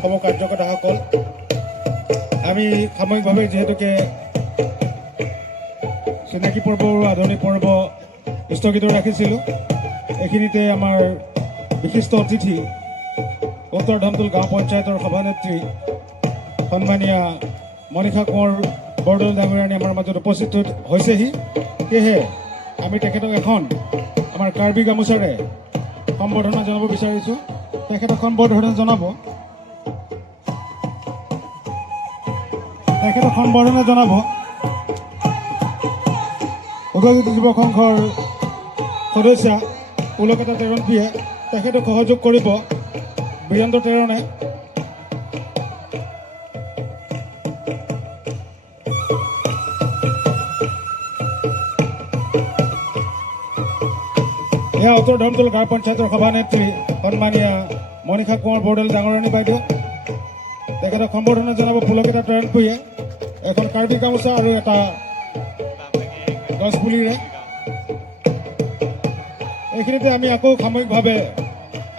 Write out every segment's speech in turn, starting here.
সম কাৰ্যকৰ্তাসকল, আমি সাময়িকভাৱে যিহেতুকে চিনাকি পৰ্ব আৰু আদৰণি পৰ্ব স্থগিত ৰাখিছিলোঁ, এইখিনিতে আমাৰ বিশিষ্ট অতিথি উত্তৰ ধামটোল গাঁও পঞ্চায়তৰ সভানেত্ৰী সন্মানীয়া মনীষা কোঁৱৰ বৰদলৈ ডাঙৰীয়ানী আমাৰ মাজত উপস্থিত হৈছেহি। সেয়েহে আমি তেখেতক এখন আমাৰ কাৰ্বি গামোচাৰে সম্বৰ্ধনা জনাব বিচাৰিছোঁ। তেখেতক সম্বৰ্ধনা জনাব উদগনি যুৱক সংঘৰ সদস্যা পুলকেতা তেৰণপীয়ে তেখেতক সহযোগ কৰিব বীৰেন্দ্ৰ তেৰণে। এয়া উত্তৰ ধামটোল গাঁও পঞ্চায়তৰ সভানেত্ৰী সন্মানীয়া মনীষা কোঁৱৰ বৰদলৈ ডাঙৰীয়ানী বাইদেউ, তেখেতক সম্বৰ্ধনা জনাব পুলকেতা তেৰণপীয়ে এখন কাৰ্বি গামোচা আৰু এটা গছপুলিৰে। এইখিনিতে আমি আকৌ সাময়িকভাৱে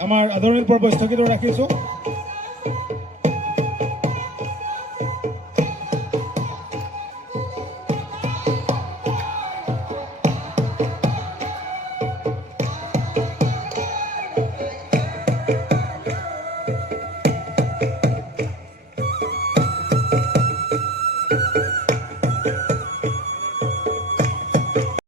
আমাৰ আদৰণি পৰ্ব স্থগিত ৰাখিছোঁ।